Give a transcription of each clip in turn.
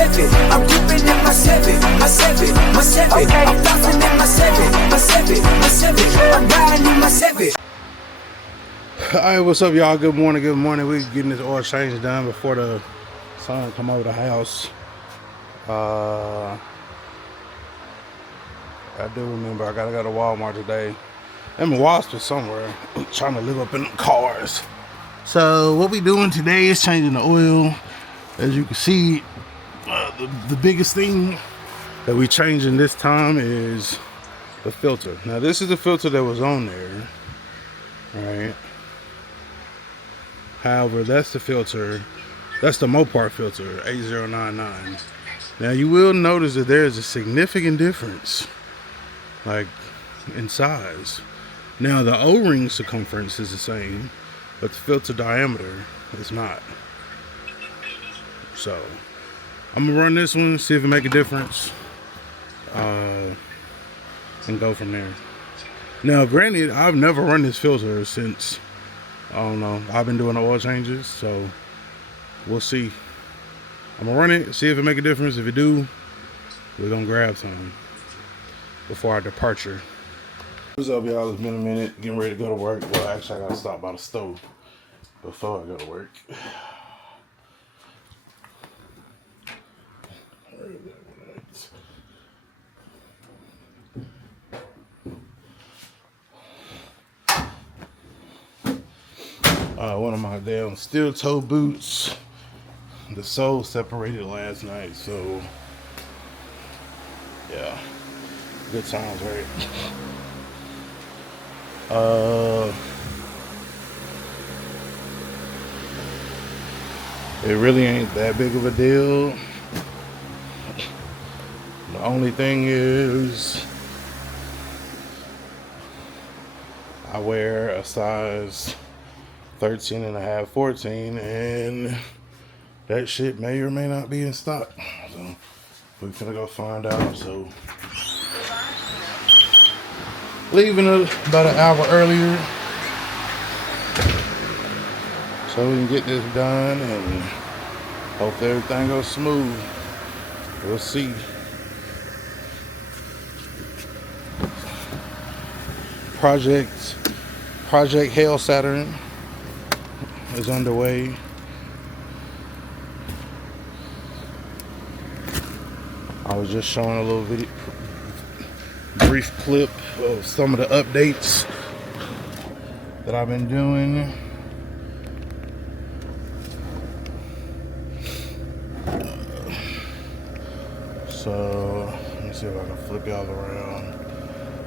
Chevy. I'm dipping in my Chevy, my Chevy, my Chevy. Okay. I'm flossing in my Chevy, my Chevy, my Chevy. I'm riding in my Chevy. Alright, what's up, y'all? Good morning, good morning. We're getting this oil change done before the sun come over the house. I do remember I gotta go to Walmart today. Them wasps are somewhere. I'm trying to live up in them cars. So what we doing today is changing the oil. As you can see, the biggest thing that we changing this time is the filter. Now this is the filter that was on there, right? However, that's the filter, that's the Mopar filter, 8099. Now you will notice that there is a significant difference, like in size. Now the O-ring circumference is the same, but the filter diameter is not. So I'm gonna run this one, see if it make a difference, and go from there. Now granted, I've never run this filter since, I don't know, I've been doing the oil changes, so we'll see. I'm gonna run it, see if it make a difference. If it do, we're gonna grab some before our departure. What's up, y'all? It's been a minute, getting ready to go to work. Well, actually I gotta stop by the stove before I go to work. One of my damn steel toe boots, the sole separated last night, so yeah, good times, right? It really ain't that big of a deal. The only thing is I wear a size 13.5, 14, and that shit may or may not be in stock. So we're gonna go find out. So leaving about an hour earlier so we can get this done and hope everything goes smooth. We'll see. Project Hail Saturn is underway. I was just showing a little brief clip of some of the updates that I've been doing. So let me see if I can flip y'all around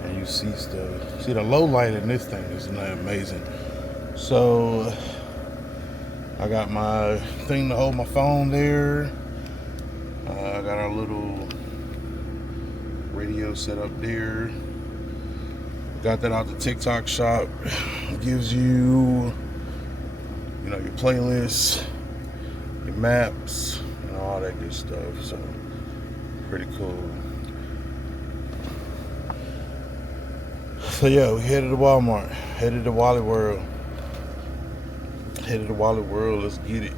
and you see stuff. See, the low light in this thing is not amazing. So I got my thing to hold my phone there. I got our little radio set up there. Got that out the TikTok shop. It gives you, your playlists, your maps, and all that good stuff. So pretty cool. So yeah, we headed to Walmart. Headed to Wally World. Headed to Wally World. Let's get it.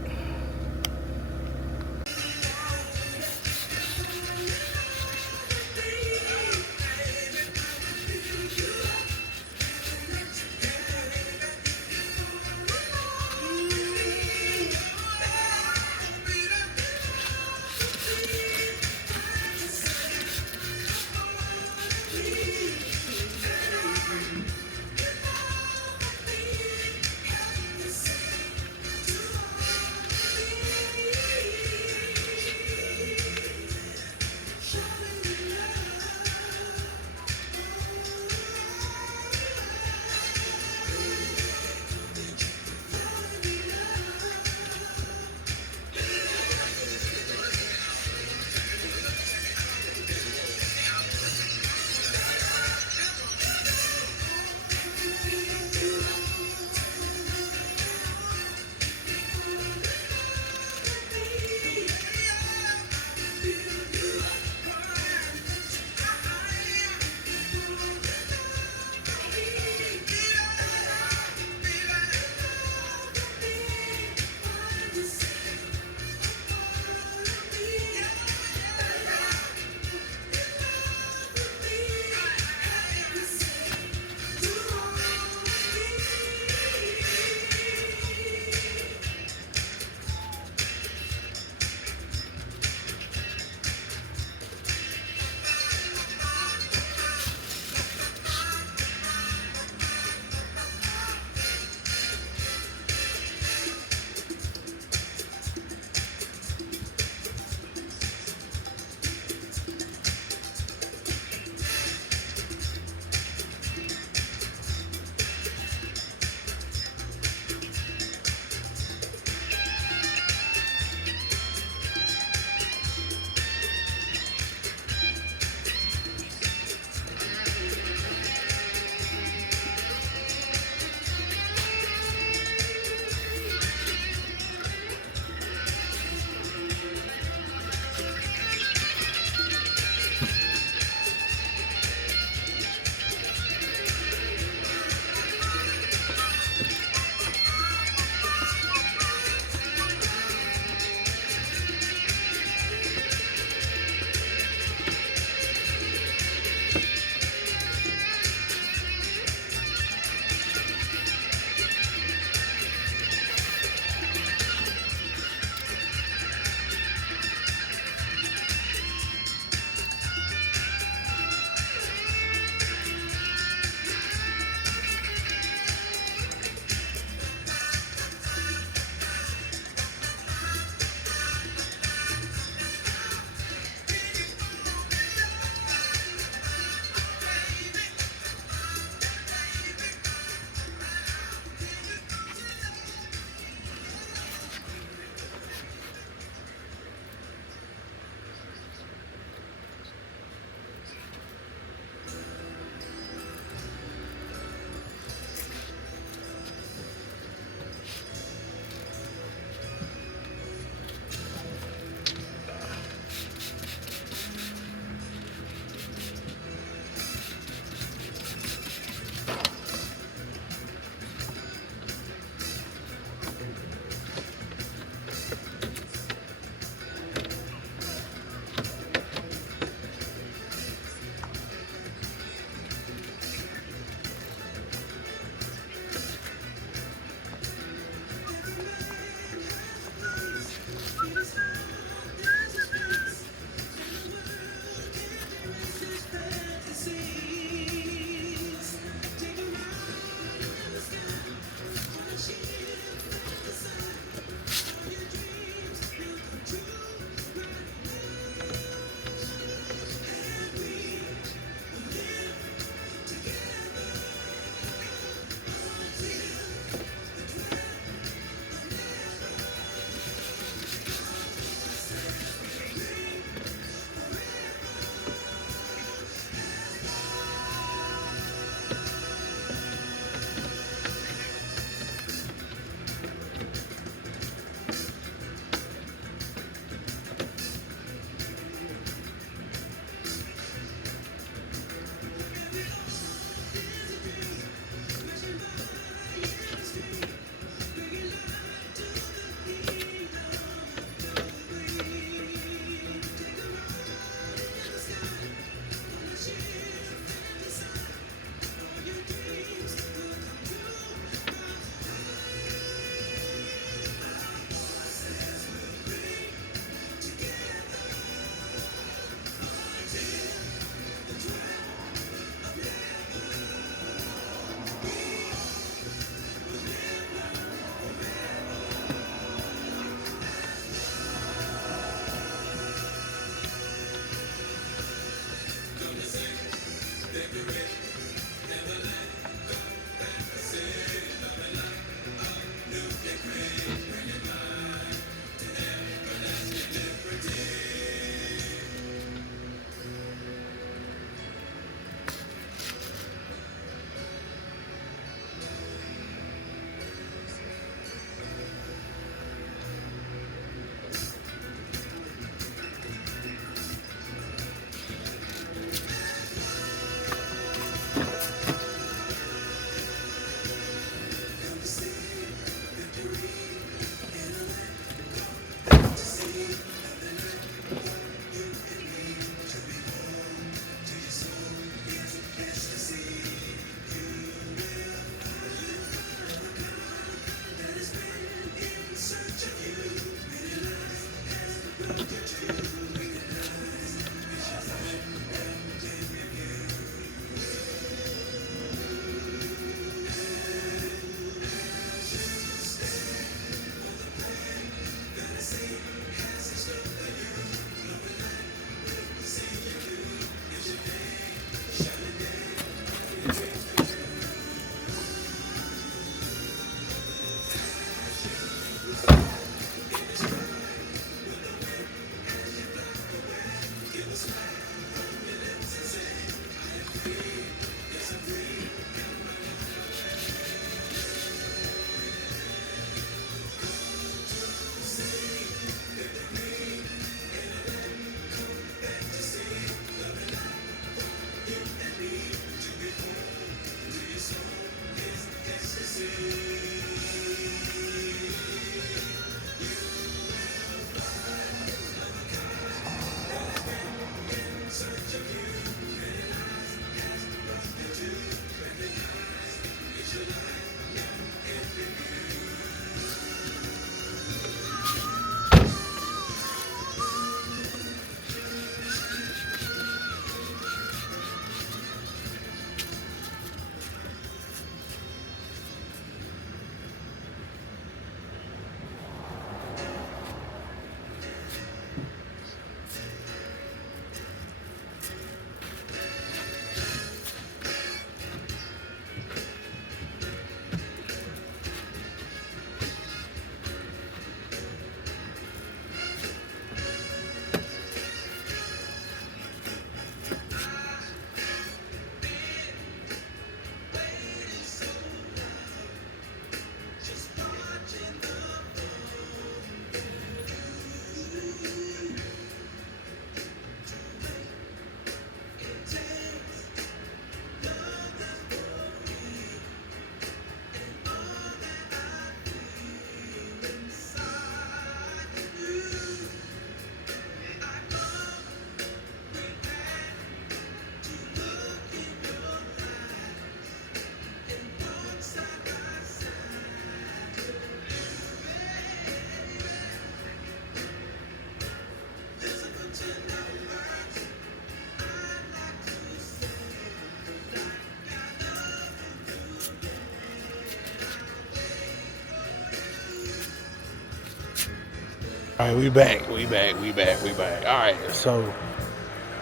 All right, we back. All right, so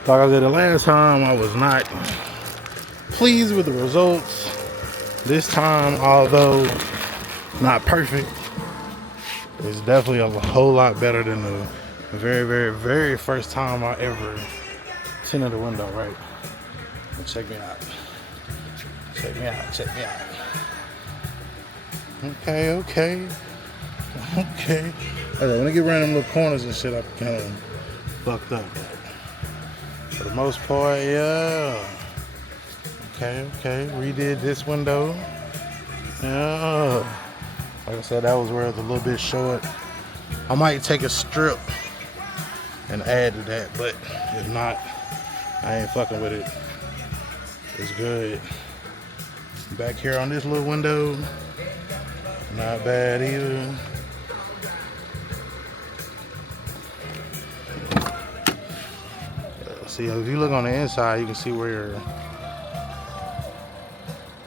like I said, the last time I was not pleased with the results. This time, although not perfect, it's definitely a whole lot better than the very first time I ever tinted a window, right? Check me out. Okay. Okay, when I get around them little corners and shit, I kind of fucked up. But for the most part, yeah. Okay. Redid this window. Yeah. Like I said, that was where it was a little bit short. I might take a strip and add to that, but if not, I ain't fucking with it. It's good. Back here on this little window, not bad either. See, if you look on the inside, you can see where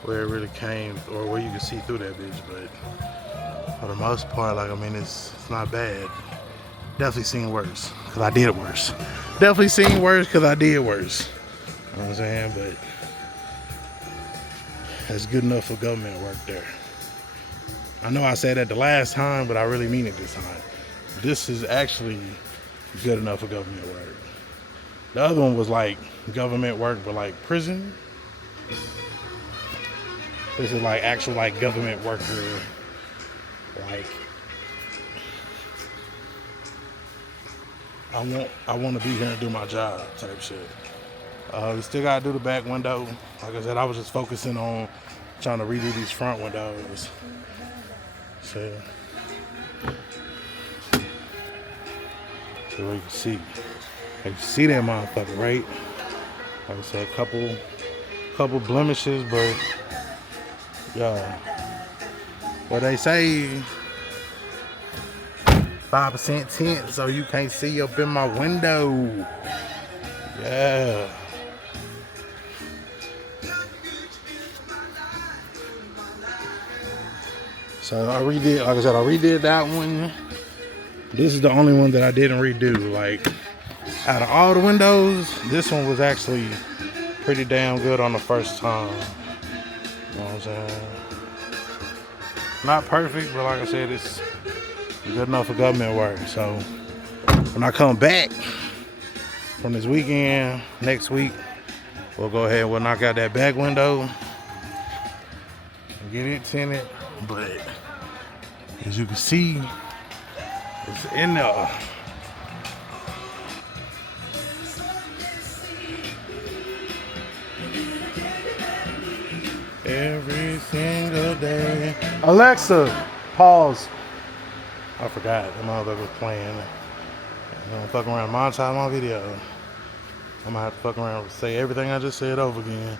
it really came, or where you can see through that bitch. But for the most part, like, I mean, it's not bad. Definitely seen worse, because I did worse. You know what I'm saying? But that's good enough for government work there. I know I said that the last time, but I really mean it this time. This is actually good enough for government work. The other one was like government work, but like prison. This is like actual like government worker, like I want to be here and do my job type shit. We still gotta do the back window. Like I said, I was just focusing on trying to redo these front windows. So you can see. You can see that motherfucker, right? Like I said, a couple blemishes, but yeah. What they say, 5% tint, so you can't see up in my window. Yeah. So I redid that one. This is the only one that I didn't redo. Like, out of all the windows, this one was actually pretty damn good on the first time. You know what I'm saying? Not perfect, but like I said, it's good enough for government work. So when I come back from this weekend, next week, we'll go ahead and we'll knock out that back window and get it tinted. But as you can see, it's in there. Every single day. Alexa, pause. I forgot. The motherfucker was playing. I'm gonna fuck around, monetize my video. I'm gonna have to fuck around and say everything I just said over again.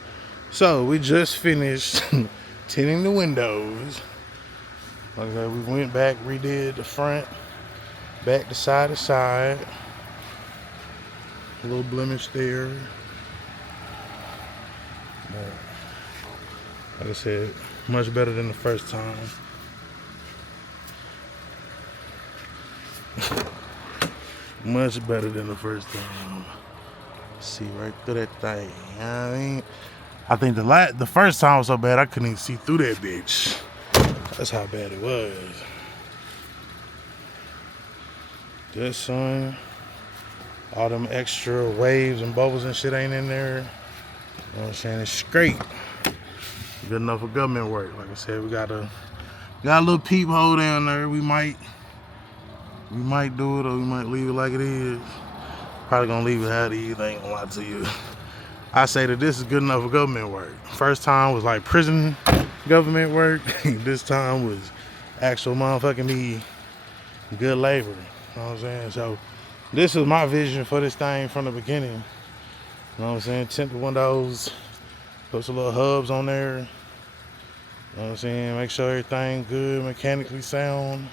So we just finished tinting the windows. Like I said, we went back, redid the front, back to side to side. A little blemish there. But like I said, much better than the first time. Much better than the first time. See right through that thing. You know what I mean? I think the first time was so bad I couldn't even see through that bitch. That's how bad it was. This one, all them extra waves and bubbles and shit ain't in there. You know what I'm saying? It's straight. Good enough for government work. Like I said, we got a little peephole down there. We might do it, or we might leave it like it is. Probably gonna leave it how it is. I ain't gonna lie to you. I say that this is good enough for government work. First time was like prison government work. This time was actual motherfucking me good labor. You know what I'm saying? So this is my vision for this thing from the beginning. You know what I'm saying? Tint the windows, put some little hubs on there. You know what I'm saying? Make sure everything good, mechanically sound,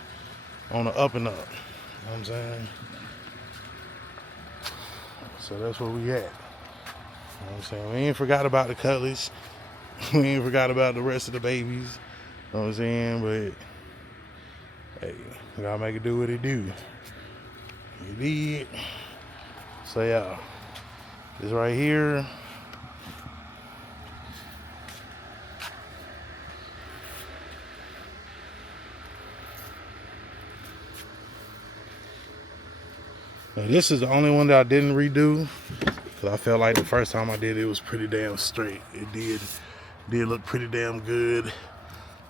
on the up and up. You know what I'm saying? So that's where we at. You know what I'm saying? We ain't forgot about the cutlass. We ain't forgot about the rest of the babies. You know what I'm saying? But hey, we gotta make it do what it do. You did. So yeah, this right here. Now, this is the only one that I didn't redo, because I felt like the first time I did it was pretty damn straight. It did look pretty damn good.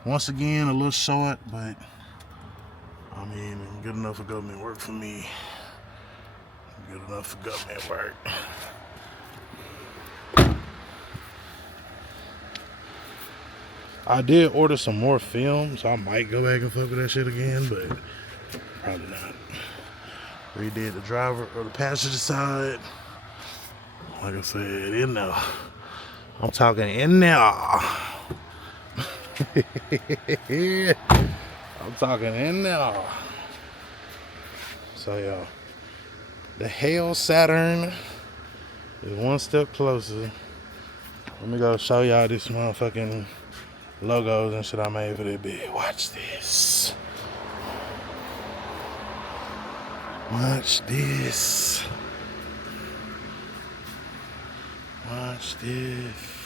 Once again, a little short, but I mean, good enough for government work for me. Good enough for government work. I did order some more film, so I might go back and fuck with that shit again, but probably not. Redid the driver or the passenger side. Like I said, in there. I'm talking in there. I'm talking in there. So yeah, the hell Saturn is one step closer. Let me go show y'all this motherfucking logos and shit I made for that bitch. Watch this. Watch this. Watch this.